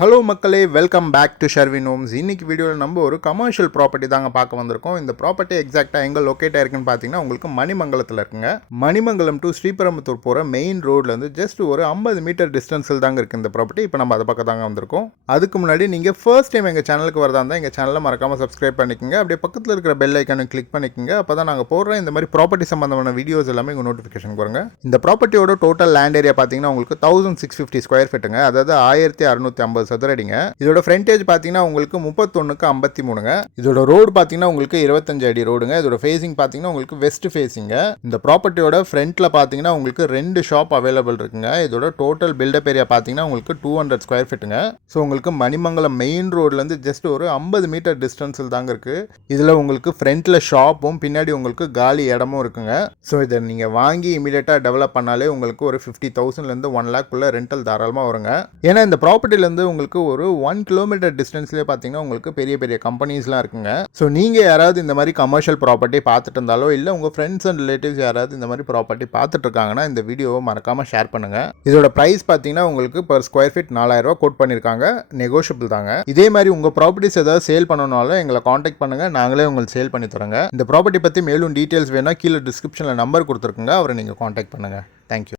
Hello மக்களே, welcome back to Sharvin Holmes. இன்னைக்கு வீடியோவில் நம்ம ஒரு கமர்ஷியல் ப்ராப்பர்ட்டி தாங்க பார்க்க வந்திருக்கோம். இந்த ப்ராப்பர்ட்டி எக்ஸாக்டாக எங்கே லொக்கேட் ஆயிருக்குன்னு பார்த்தீங்கன்னா உங்களுக்கு மணிமங்கலத்தில் இருக்குங்க. மணிமங்கலம் டு ஸ்ரீபெரும்புத்தூர் போகிற மெயின் ரோட்லேருந்து ஜஸ்ட் ஒரு 50 மீட்டர் டிஸ்டன்ஸில் தாங்க இருக்குது இந்த ப்ராப்பர்ட்டி. இப்போ நம்ம அதை பக்கம் தாங்க வந்திருக்கோம். அதுக்கு முன்னாடி நீங்கள் ஃபர்ஸ்ட் டைம் எங்கள் சேனலுக்கு வரதா இருந்தால் எங்கள் சேனலை மறக்காமல் சப்ஸ்கிரைப் பண்ணிக்கோங்க. அப்படியே பக்கத்தில் இருக்கிற பெல் ஐக்கானை கிளிக் பண்ணிக்கோங்க. அப்போ தான் நாங்கள் போடுற இந்த மாதிரி ப்ராப்பர்ட்டி சம்பந்தமான வீடியோஸ் எல்லாமே உங்கள் நோட்டிஃபிகேஷன் வருங்க. இந்த ப்ராப்பர்ட்டியோட டோட்டல் லேண்ட் ஏரியா பார்த்தீங்கன்னா உங்களுக்கு 1650 ஸ்கொயர் ஃபீட்டுங்க, அதாவது 1650 சதுரடிங்க. இதோட ஃப்ரண்டேஜ் பார்த்தீங்கன்னா உங்களுக்கு 31:53ங்க. இதோட ரோடு பார்த்தீங்கன்னா உங்களுக்கு 25 அடி ரோடுங்க. இதோட ஃபேசிங் பார்த்தீங்கன்னா உங்களுக்கு வெஸ்ட் ஃபேசிங்க. இந்த ப்ராப்பர்ட்டியோட ஃப்ரண்ட்ல பார்த்தீங்கன்னா உங்களுக்கு 2 ஷாப் அவைலபிள் இருக்குங்க. இதோட டோட்டல் பில்டப் ஏரியா பார்த்தீங்கன்னா உங்களுக்கு 200 ஸ்கொயர் ஃபீட்டுங்க. ஸோ உங்களுக்கு மணிமங்கலம் மெயின் ரோட்லேருந்து ஜஸ்ட் ஒரு 50 மீட்டர் டிஸ்டன்ஸில் தாங்க இருக்குது. இதில் உங்களுக்கு ஃப்ரண்ட்ல ஷாப்பும் பின்னாடி உங்களுக்கு காலி இடமும் இருக்குங்க. ஸோ இதை நீங்கள் வாங்கி இமீடியட்டாக டெவலப் பண்ணாலே உங்களுக்கு ஒரு 50,000லேருந்து 1 லேக்குள்ள ரெண்டல் தாராளமாக வருங்க. ஏன்னா இந்த ப்ராப்பர்ட்டிலேருந்து உங்களுக்கு ஒரு 1 கிலோமீட்டர் டிஸ்டன்ஸ்லேயே பார்த்தீங்கன்னா உங்களுக்கு பெரிய பெரிய கம்பெனிஸ்லாம் இருக்குங்க. ஸோ நீங்கள் யாராவது இந்த மாதிரி கமர்ஷியல் ப்ராப்பர்ட்டி பார்த்துட்டு இருந்தாலோ இல்லை உங்கள் ஃப்ரெண்ட்ஸ் அண்ட் ரிலேட்டிவ்ஸ் யாராவது இந்த மாதிரி ப்ராப்பர்ட்டி பார்த்துட்டு இருக்காங்கன்னா இந்த வீடியோவை மறக்காமல் ஷேர் பண்ணுங்கள். இதோட ப்ரைஸ் பார்த்தீங்கன்னா உங்களுக்கு பர் ஸ்கொயர் ஃபீட் 4000 கோட் பண்ணியிருக்காங்க. நெகோஷியபிள் தாங்க. இதே மாதிரி உங்கள் ப்ராப்பர்ட்டிஸ் ஏதாவது சேல் பண்ணணும்னாலும் எங்களை காண்டாக்ட் பண்ணுங்கள், நாங்களே உங்களுக்கு சேல் பண்ணி தரோங்க. இந்த ப்ராப்பர்ட்டி பற்றி மேலும் டீட்டெயில்ஸ் வேணால் கீழே டிஸ்கிரிப்ஷனில் நம்பர் கொடுத்துருக்குங்க, அவரை நீங்கள் காண்டாக்ட் பண்ணுங்கள். தேங்க்யூ.